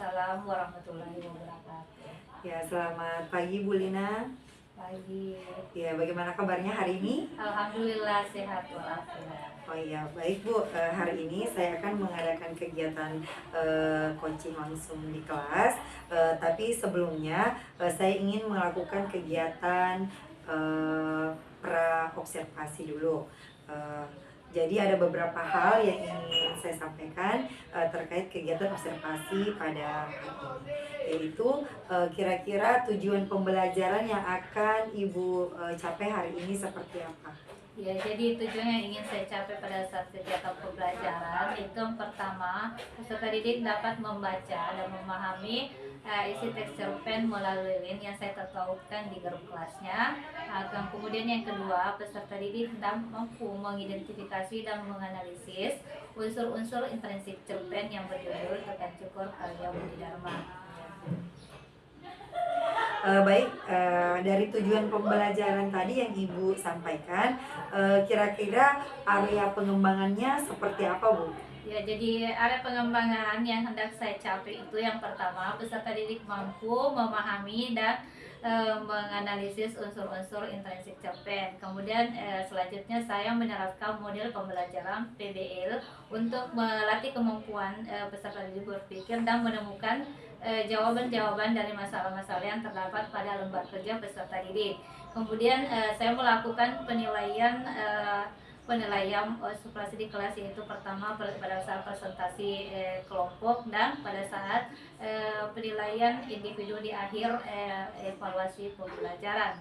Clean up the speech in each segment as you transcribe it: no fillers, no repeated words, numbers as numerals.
Waalaikumsalam warahmatullahi wabarakatuh. Ya, selamat pagi Bu Lina. Pagi. Ya, bagaimana kabarnya hari ini? Alhamdulillah sehat walafiat. Oh iya, baik Bu. Hari ini saya akan mengadakan kegiatan coaching langsung di kelas. Tapi sebelumnya saya ingin melakukan kegiatan pra observasi dulu. Eh, jadi ada beberapa hal yang ingin saya sampaikan terkait kegiatan observasi pada hari ini, yaitu kira-kira tujuan pembelajaran yang akan Ibu capai hari ini seperti apa? Ya, jadi tujuan yang ingin saya capai pada saat kegiatan pembelajaran itu yang pertama, peserta didik dapat membaca dan memahami isi teks cerpen melalui link yang saya tertautkan di grup kelasnya. Dan kemudian yang kedua, peserta didik mampu mengidentifikasi dan menganalisis unsur-unsur intrinsik cerpen yang berjudul Tekan Cukur karya Budi Dharma. Baik, dari tujuan pembelajaran tadi yang Ibu sampaikan, kira-kira area pengembangannya seperti apa, Bu? Ya, jadi area pengembangan yang hendak saya capai itu yang pertama, peserta didik mampu memahami dan menganalisis unsur-unsur intrinsik cerpen. Kemudian selanjutnya saya menerapkan model pembelajaran PBL untuk melatih kemampuan peserta didik berpikir dan menemukan jawaban-jawaban dari masalah-masalah yang terdapat pada lembar kerja peserta didik. Kemudian saya melakukan penilaian operasi di kelas, yaitu pertama pada saat presentasi kelompok dan pada saat penilaian individu di akhir evaluasi pembelajaran.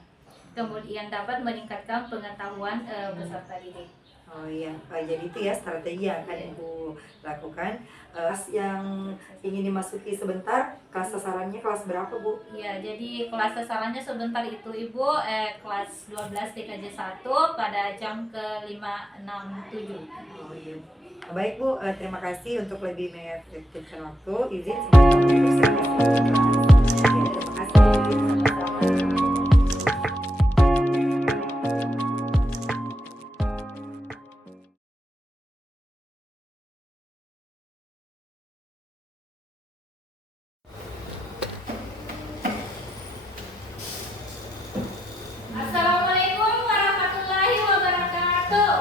Kemudian dapat meningkatkan pengetahuan peserta didik. Oh iya, jadi itu ya strategi yang akan Ibu lakukan. Kelas yang ingin dimasuki sebentar, kelas sasarannya kelas berapa, Bu? Ya, jadi kelas sasarannya sebentar itu Ibu kelas 12 TKJ 1 pada jam ke-567. Oh iya. Baik Bu, terima kasih untuk lebih mengefektifkan waktu. Izin sebentar untuk saya terima kasih. Assalamualaikum warahmatullahi wabarakatuh.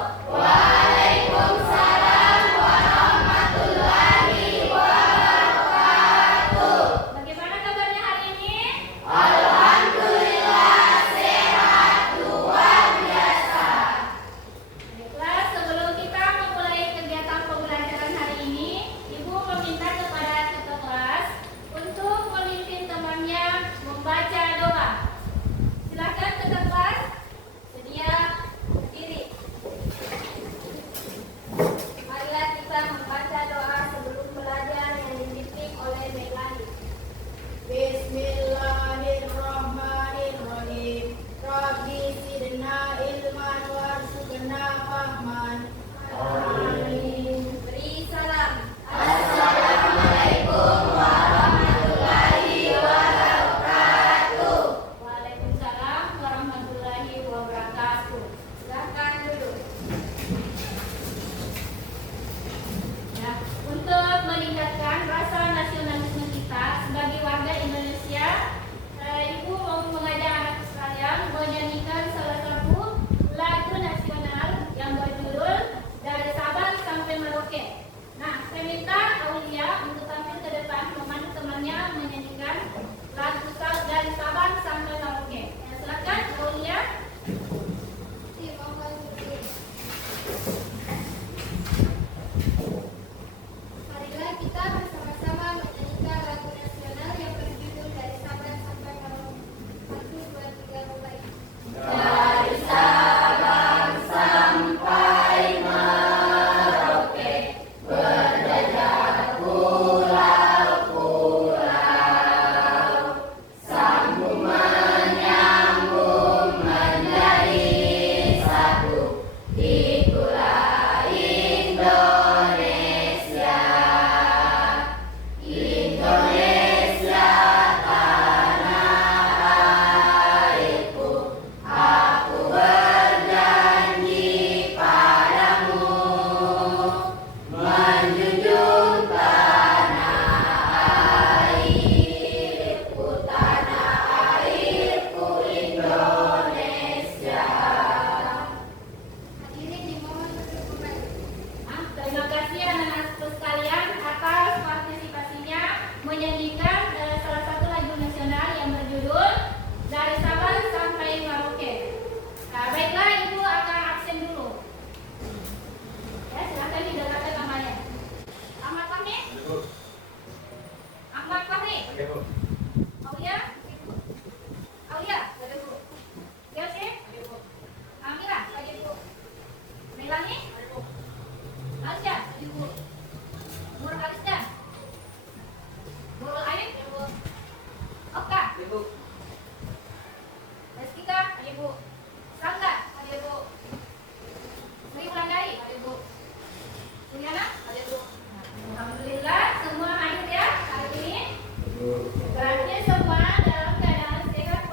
semua dalam keadaan sehat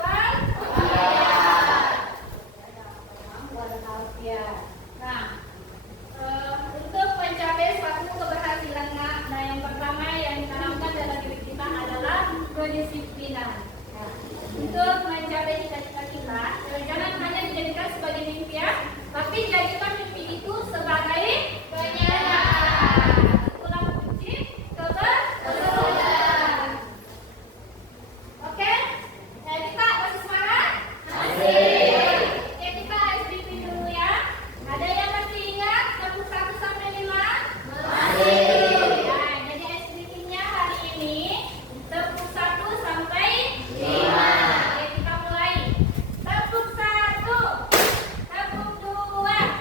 walafiat. Nah, untuk mencapai suatu keberhasilan, nah yang pertama yang ditanamkan dalam diri kita adalah kedisiplinan. Nah, untuk mencapai cita-cita kita, jangan hanya dijadikan sebagai mimpi ya, tapi jadikan mimpi itu sebagai kenyataan. Itulah kunci keberhasilan. Oke, nah kita masih semangat? Masih. Oke, kita SBP dulu ya. Ada yang masih ingat 1 sampai 5? Masih. Nah, jadi SBP-nya hari ini 1 sampai 5. Oke, kita mulai. 1, tepuk 2,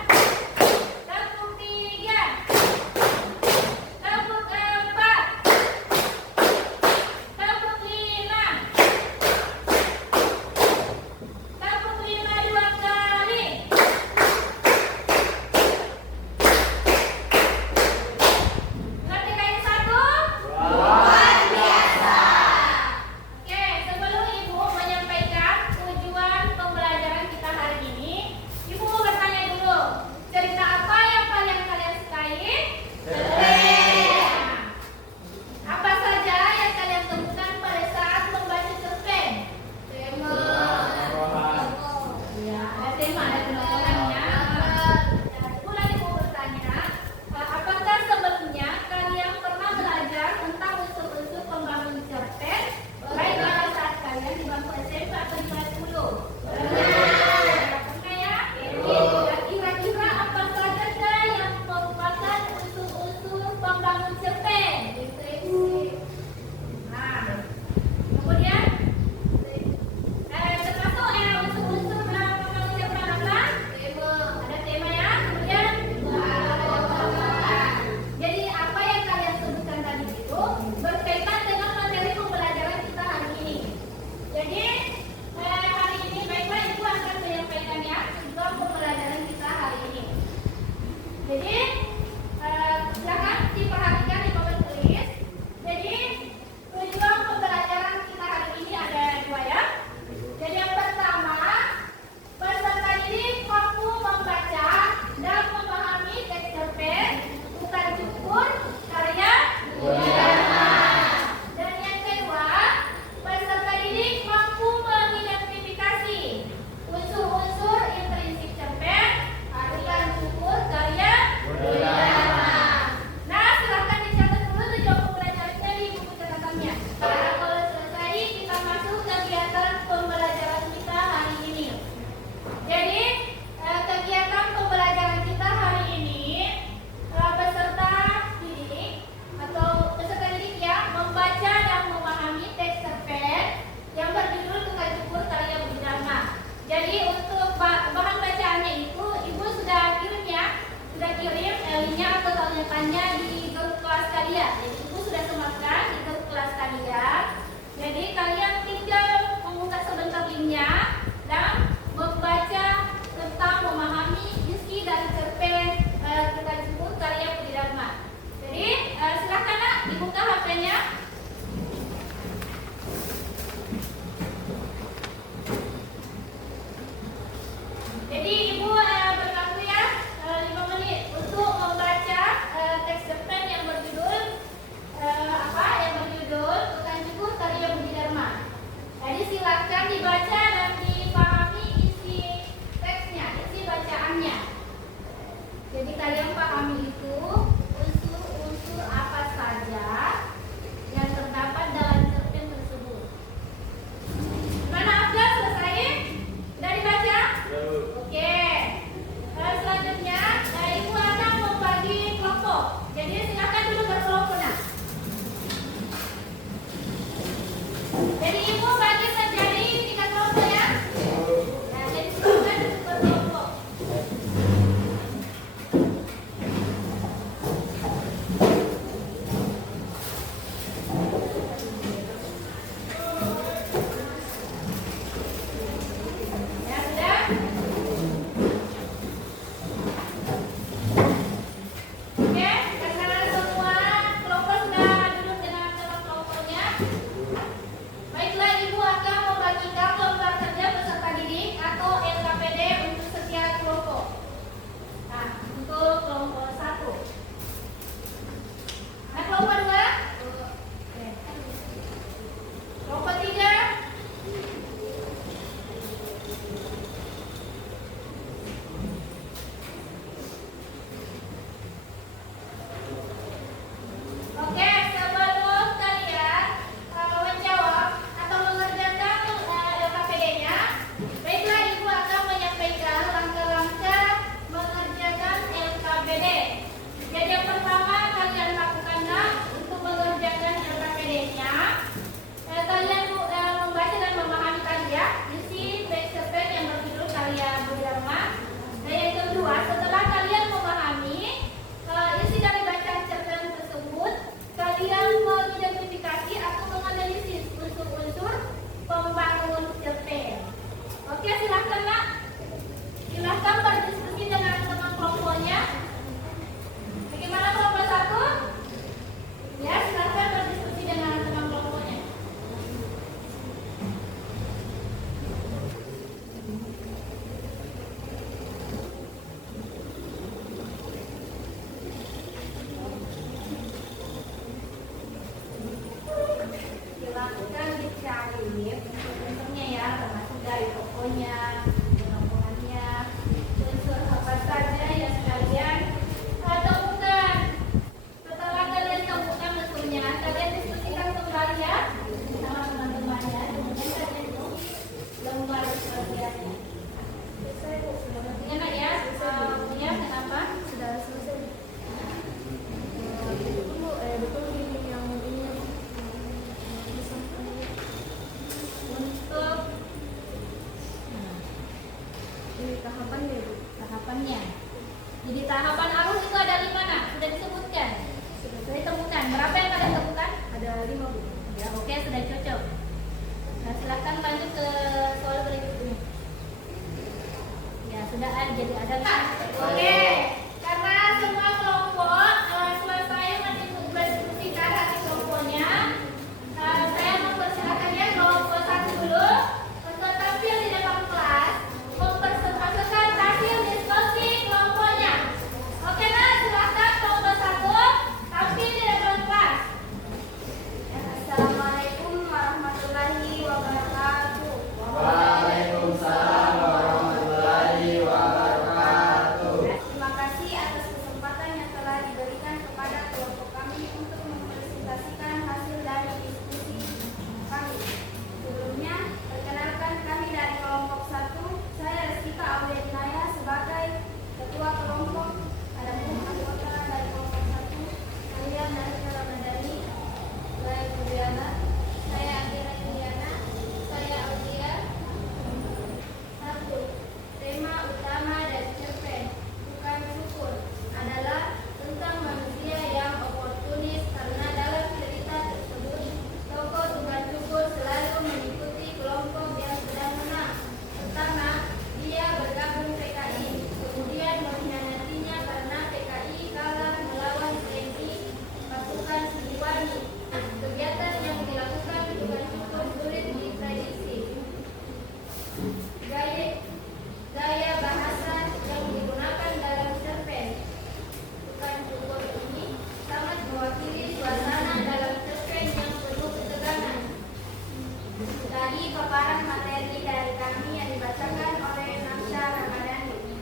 pemaparan materi dari kami yang dibacakan oleh Nasya Ramadhani.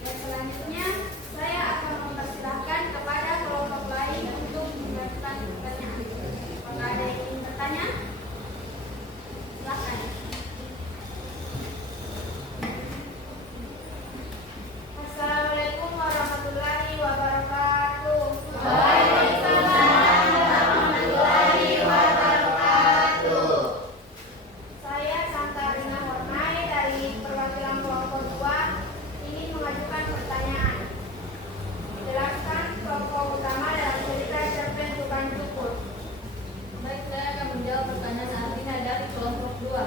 Dan selanjutnya, saya akan mempersilahkan kepada kelompok lain untuk mengajukan pertanyaan. Apakah ada yang ingin bertanya? Silakan. Assalamualaikum warahmatullahi wabarakatuh. Saya Santarina Hormai dari perwakilan kelompok 2 ingin mengajukan pertanyaan. Jelaskan kelompok utama dalam cerita cerpen Tukang Cukur. Baik, saya akan menjawab pertanyaan Arina dari kelompok 2.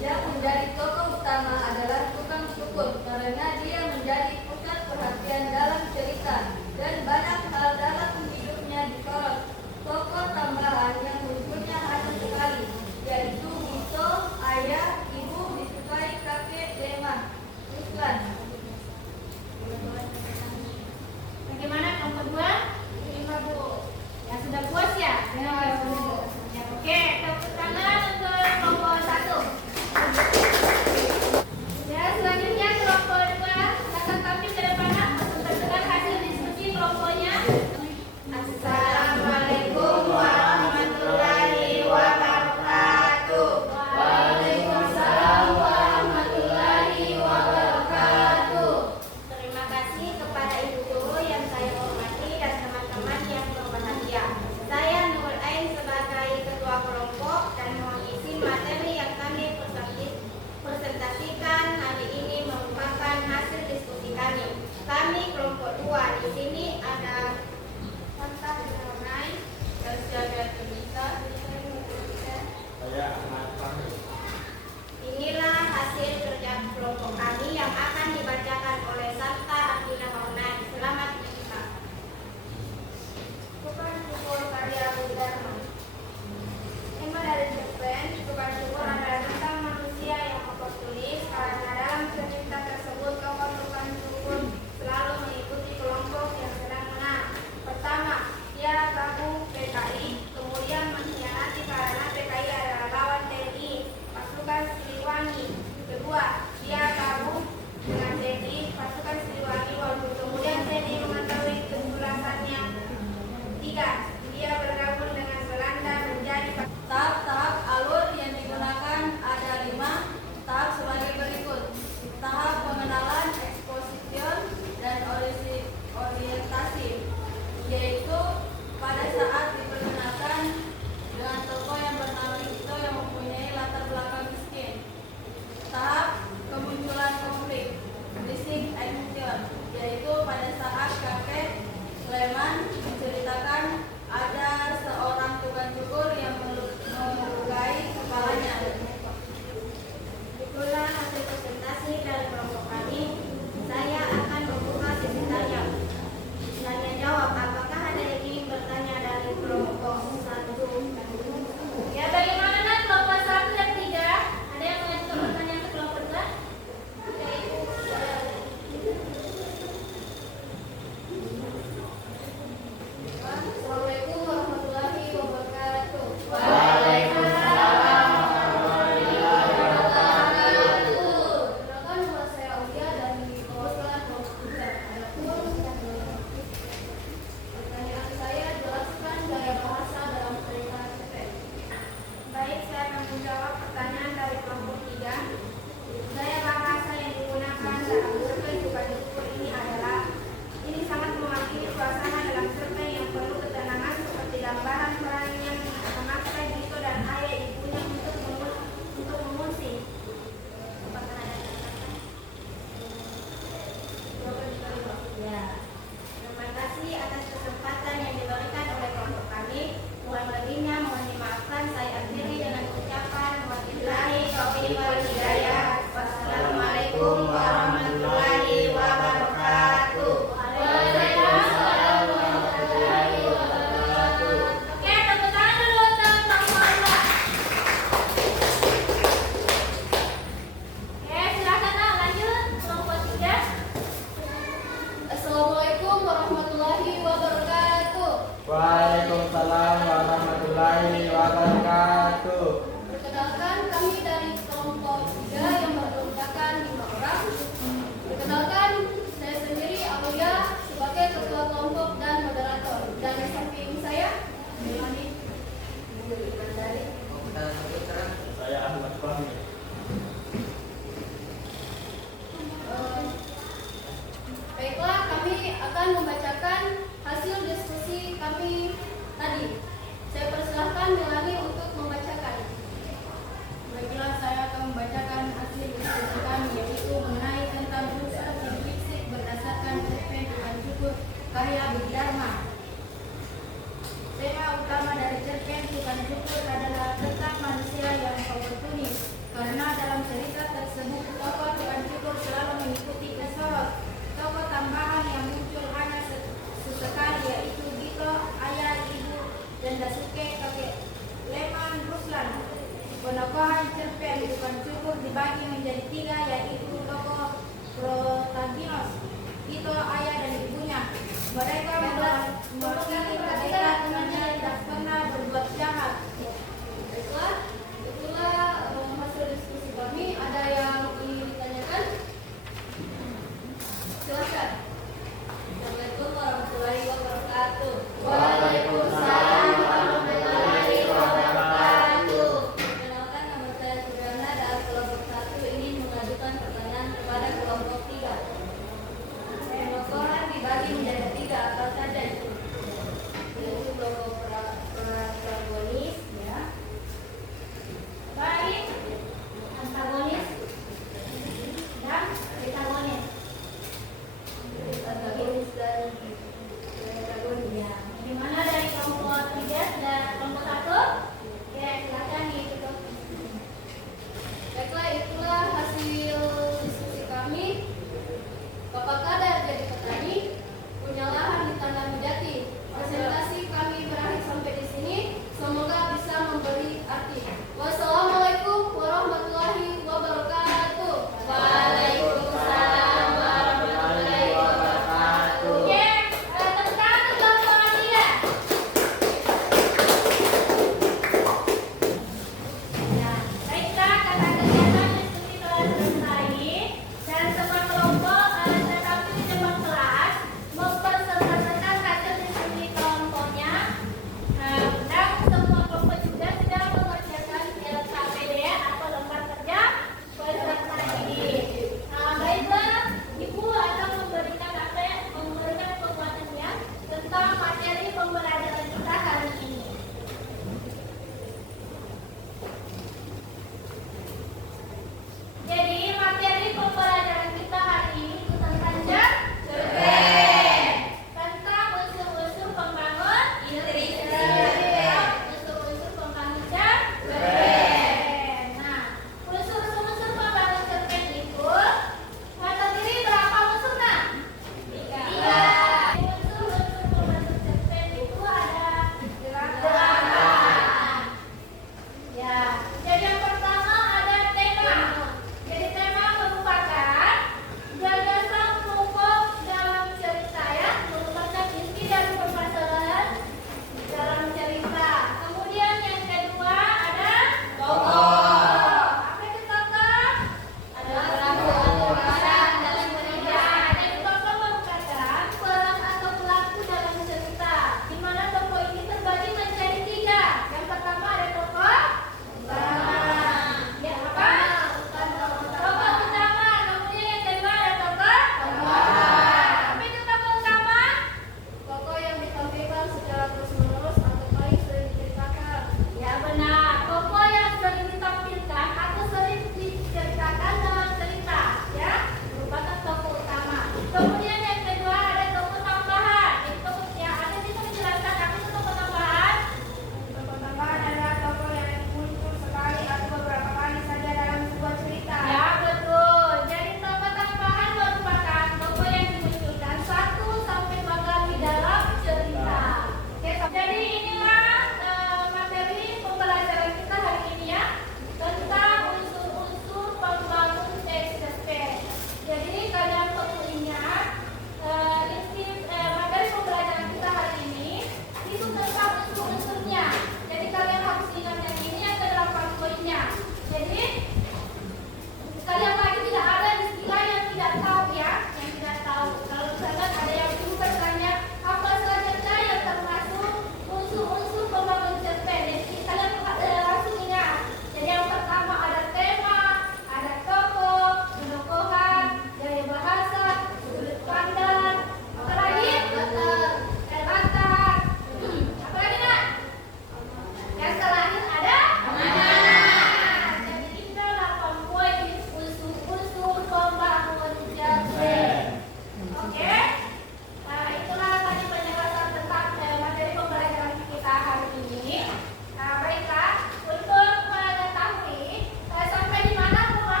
Yang menjadi tokoh utama adalah tukang cukur karena dia menjadi pusat perhatian dalam cerita dan banyak hal dalam hidupnya disorot. Tokoh tambahan yang munculnya hanya sekali, yaitu Bito, ayah, ibu disukai kakek Demah. Iklan. Bagaimana kelompok 2? Terima Bu. Ya sudah puas ya dengan jawabannya Bu. Ya, oke, tepuk tangan untuk kelompok 1. Ya, selanjutnya kelompok 2 silakan tampil ke depan untuk terdengar hasil diskusi kelompoknya. Assalamualaikum warahmatullahi wabarakatuh. Waalaikumsalam warahmatullahi wabarakatuh. Terima kasih kepada Ibu Guru yang saya hormati dan teman-teman yang berbahagia. Saya Nur Ain sebagai ketua kelompok dan mengisi materi yang kami presentasikan hari ini merupakan hasil diskusi kami. Kami kelompok 2 di sini ada Santa Nurnai dan Syahria Tunisa. Saya Ahmad Fahmi. Inilah hasil kerja kelompok kami yang akan dibacakan oleh Santa Abdina Nurnai. Selamat menyimak. Tukang Cukur karya Budi Dharma. Tema dari cerpen Tukang Cukur adalah tentang manusia yang oportunis karena dalam cerita tersebut tokoh tukang cukur selalu mengikuti kelompok yang sedang menang. Pertama, dia gabung PKI, kemudian mengkhianati karena PKI adalah lawan TNI, pasukan Siliwangi. Kedua, dia gabung dengan TNI, pasukan Siliwangi, walaupun kemudian TNI mengetahui kesulasannya. Tiga, dia bergabung dengan Belanda menjadi Tahap-tahap alur yang digunakan ada 5 tahap sebagai berikut. Tahap pengenalan, exposition, dan orientasi, yaitu pada saat diperkenalkan dengan tokoh yang bernama Ito yang mempunyai latar belakang miskin. Tahap kemunculan konflik, basic action, yaitu pada saat kakek Sleman menceritakan ada seorang tukang cukur yang melukai kepalanya. Itulah hasil presentasi dari kelompok kami. Saya akan membuka sesi tanya. Tanya jawab. Apakah ada yang ingin bertanya dari kelompok 1? Ya, bagaimana kelompok 1 dan 3? Ada yang mengajukan pertanyaan ke kelompok 2? Oke, Ibu. Assalamualaikum warahmatullahi wabarakatuh. Perkenalkan, nama saya Aulia dari perwakilan kelompok 3. Adapun pertanyaan saya, jelaskan gaya bahasa dalam cerita cerpen. Baik, saya akan menjawab pertanyaan dari kelompok 3. Gaya bahasa yang digunakan dalam cerpen Tukang Cukur ini adalah ini sangat mewakili suasana dalam cerpen yang penuh ketenangan seperti gambaran peran yang memaksa Bito dan ayah ibunya untuk mengungsi. Apakah ada yang bertanya? Ya. Terima kasih atas kesempatan yang diberikan oleh kelompok kami. Kurang lebihnya mohon dimaafkan. Saya akhiri dengan ucapan wabillahi taufiq wal hidayah. Wassalamualaikum warahmatullahi wabarakatuh. Waalaikumsalam warahmatullahi wabarakatuh. Oke, tepuk tangan dulu untuk kelompok 2. Oke, silakan lanjut kelompok 3. Assalamualaikum warahmatullahi wabarakatuh. Waalaikumsalam warahmatullahi wabarakatuh. Perkenalkan, kami Perkenalkan, saya sendiri Amelia sebagai ketua kelompok dan moderator. Dan di samping saya, Melani. Saya Ahmad Fahmi. Baiklah, kami akan membacakan hasil diskusi kami tadi. Saya persilahkan Melani untuk membacakan. Baiklah, saya akan membacakan hasil diskusi kami, yaitu mengenai tentang unsur linguistik berdasarkan cerpen Tuhan Syukur karya Budi Dharma. Tema utama dari cerpen Tuhan Syukur adalah tentang manusia yang oportunis, karena dalam cerita tersebut tokoh Tuhan Syukur selalu mengikuti kesorot tokoh tambahan yang muncul hanya sesekali, yaitu Gito, ayah, ibu, dan Dasuke, kakek Leman Ruslan. Penokohan cerpen Tuhan Syukur dibagi menjadi 3, yaitu tokoh protagonis Gito, ayah, dan ibunya. Mereka mewakili ketika temannya tidak pernah berbuat jahat. Baiklah, itulah hasil diskusi kami. Ada yang ingin ditanyakan? Silakan. Assalamualaikum warahmatullahi wabarakatuh. Waalaikumsalam warahmatullahi wabarakatuh. Perkenalkan, nama saya Suryana dari kelompok 1 ingin mengajukan pertanyaan kepada kelompok 3. Penokohan dibagi menjadi 3, apa saja itu? Yaitu kelompok protagonis, ya.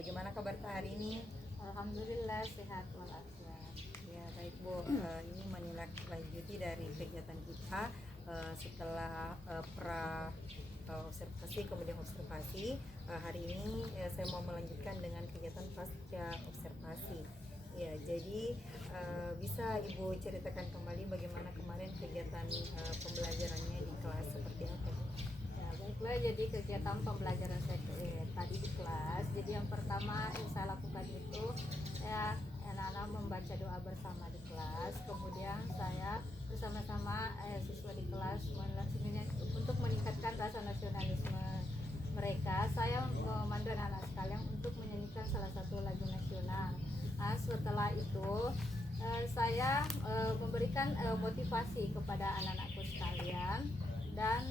Bagaimana kabar hari ini? Alhamdulillah sehat walafiat. Ya baik Bu, ini menindaklanjuti dari kegiatan kita setelah observasi kemudian observasi. Hari ini saya mau melanjutkan dengan kegiatan pasca observasi. Ya, jadi bisa Ibu ceritakan kembali bagaimana kemarin kegiatan pembelajarannya di kelas seperti apa? Ya, baiklah, jadi kegiatan pembelajaran saya tadi di kelas. Jadi yang pertama yang saya lakukan itu ya anak-anak membaca doa bersama di kelas. Kemudian saya bersama-sama siswa di kelas untuk meningkatkan rasa nasionalisme mereka. Saya memandu anak-anak sekalian untuk menyanyikan salah satu lagu nasional. Nah, setelah itu saya memberikan motivasi kepada anak-anakku sekalian, dan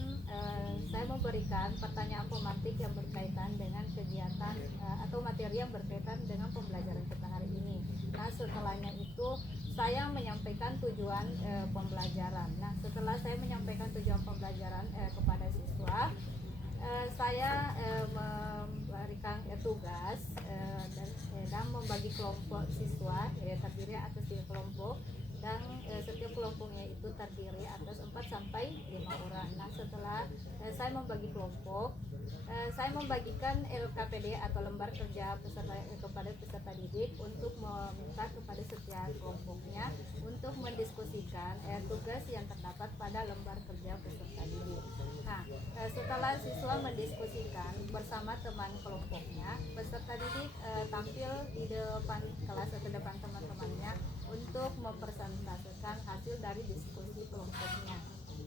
saya memberikan pertanyaan pemantik yang berkaitan dengan kegiatan atau materi yang berkaitan dengan pembelajaran kita hari ini. Nah, setelahnya itu saya menyampaikan tujuan pembelajaran. Nah, setelah saya menyampaikan tujuan pembelajaran kepada siswa, saya memberikan tugas dan membagi kelompok siswa terdiri atas 3 kelompok, dan setiap kelompoknya itu terdiri atas 4 sampai 5 orang. Nah, setelah saya membagi kelompok, saya membagikan LKPD atau lembar kerja peserta kepada peserta didik untuk meminta kepada setiap kelompoknya untuk mendiskusikan tugas yang terdapat pada lembar kerja peserta didik. Nah, setelah siswa mendiskusikan bersama teman kelompoknya, peserta didik tampil di depan kelas atau depan teman-temannya untuk mempresentasikan hasil dari diskusi kelompoknya.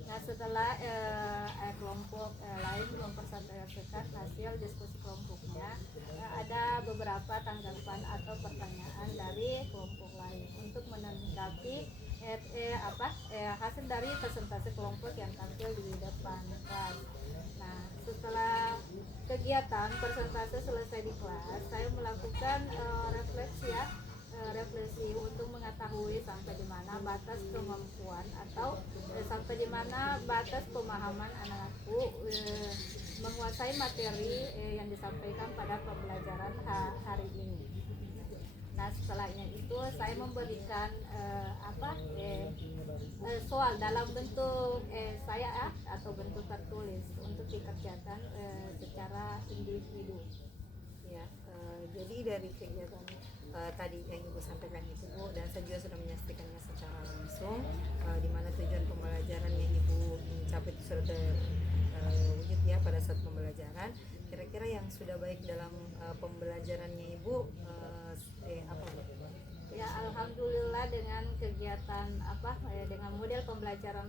Nah, setelah kelompok lain mempresentasikan hasil diskusi kelompoknya, ada beberapa tanggapan atau pertanyaan dari kelompok lain untuk menanggapi hasil dari presentasi kelompok yang tampil di depan kelas. Nah, setelah kegiatan presentasi selesai di kelas, saya melakukan refleksi untuk mengetahui sampai di mana batas kemampuan atau sampai di mana batas pemahaman anak-anakku menguasai materi yang disampaikan pada pembelajaran hari ini. Nah, setelahnya itu saya memberikan soal dalam bentuk atau bentuk tertulis untuk dikerjakan secara individu. Ya, jadi dari kegiatan tadi yang Ibu sampaikan itu Bu, dan saya juga sudah menyaksikannya secara langsung, di mana tujuan pembelajaran yang Ibu ingin capai itu sudah terwujud ya pada saat pembelajaran. Kira-kira yang sudah baik dalam pembelajarannya Ibu apa Bu? Ya, alhamdulillah dengan kegiatan dengan model pembelajaran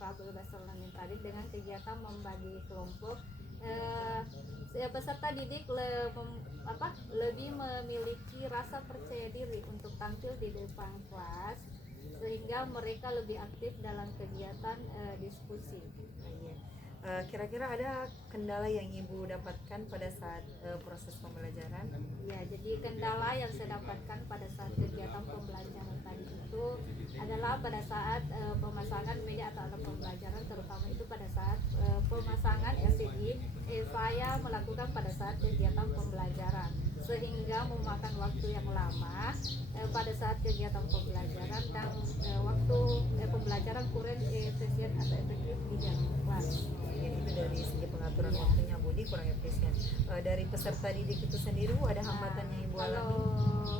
Prabowo Learning tadi, dengan kegiatan membagi kelompok, peserta didik lebih memiliki rasa percaya diri untuk tampil di depan kelas, sehingga mereka lebih aktif dalam kegiatan diskusi. Kira-kira ada kendala yang Ibu dapatkan pada saat proses pembelajaran? Ya, jadi kendala yang saya dapatkan pada saat kegiatan pembelajaran tadi itu adalah pada saat pemasangan media atau alat pembelajaran, terutama itu pada saat pemasangan LCD saya melakukan pada saat kegiatan pembelajaran, sehingga memakan waktu yang lama pada saat kegiatan pembelajaran, dan waktu pembelajaran kurang efisien atau efektif di dalam kelas. Jadi itu dari segi pengaturan waktunya Budi kurang efisien. Dari peserta didik itu sendiri Bu, ada hambatan yang Ibu alami? Kalau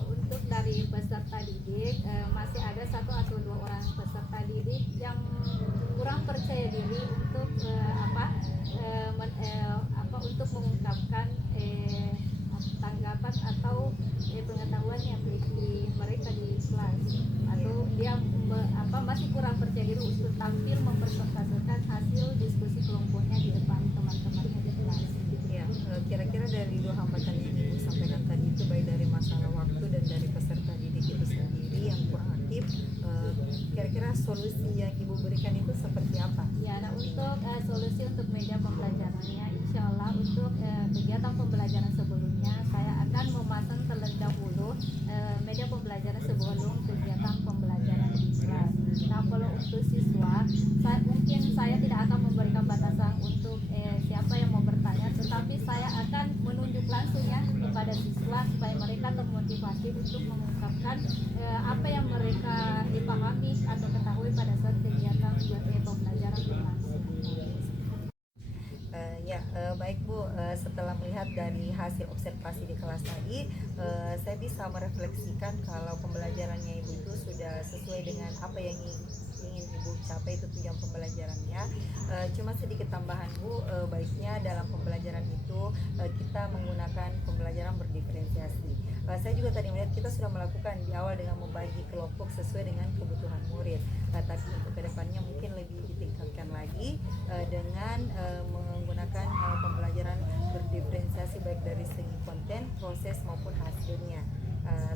untuk dari peserta didik masih ada 1 atau 2 orang peserta didik yang kurang percaya diri untuk untuk mengungkapkan tanggapan atau pengetahuan yang memiliki mereka di kelas, atau dia masih kurang percaya diri untuk tampil mempresentasikan hasil diskusi kelompoknya di depan teman-temannya di kelas. Ya, kira-kira dari 2 hambatan yang Ibu sampaikan tadi itu, baik dari masalah waktu dan dari peserta didik itu sendiri yang kurang aktif, kira-kira solusi yang Ibu berikan itu seperti apa? Ya, nah, untuk solusi untuk media pembelajarannya, insya Allah untuk kegiatan pembelajaran sebelumnya saya akan memasang terlebih dahulu media pembelajaran sebelum kegiatan pembelajaran di kelas. Nah, kalau untuk siswa, mungkin saya tidak akan memberikan batasan untuk siapa yang mau bertanya, tetapi saya akan menunjuk langsung ya kepada siswa mereka termotivasi untuk mengungkapkan apa yang mereka dipahami atau ketahui pada saat kegiatan pembelajaran berlangsung. Baik Bu, setelah melihat dari hasil observasi di kelas tadi, saya bisa merefleksikan kalau pembelajarannya Ibu itu sudah sesuai dengan apa yang ingin Ibu capai, itu tujuan pembelajarannya. Cuma sedikit tambahan Bu, baiknya dalam pembelajaran itu kita menggunakan pembelajaran berdiferensiasi. Saya juga tadi melihat kita sudah melakukan di awal dengan membagi kelompok sesuai dengan kebutuhan murid. Tapi untuk kedepannya mungkin lebih ditingkatkan lagi dengan menggunakan pembelajaran berdiferensiasi baik dari segi konten, proses maupun hasilnya.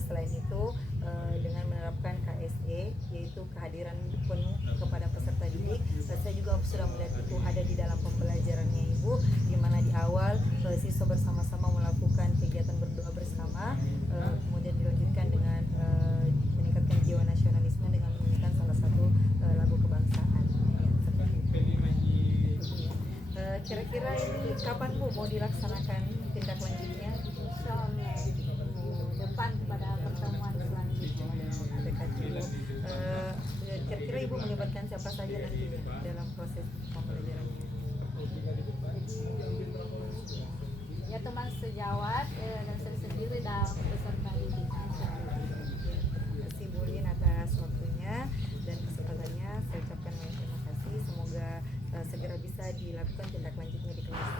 Selain itu dengan menerapkan KSE, yaitu kehadiran penuh kepada peserta didik, saya juga sudah melihat itu ada di dalam pembelajarannya Ibu, di mana di awal siswa bersama-sama melakukan kegiatan berdoa bersama, kemudian dilanjutkan dengan meningkatkan jiwa nasionalisme dengan menyanyikan salah satu lagu kebangsaan. Kira-kira ini kapan Bu mau dilaksanakan tindak lanjutnya? Insyaallah depan pada pertemuan selanjutnya. Dekat Ibu. Kira-kira Ibu melibatkan siapa saja nanti dalam proses pembelajarannya? Ya teman sejawat dan saya sendiri dalam peserta didik. Terima kasih Bu Lin atas waktunya dan kesempatannya. Saya ucapkan banyak terima kasih. Semoga segera bisa dilakukan tindak lanjutnya di kelas.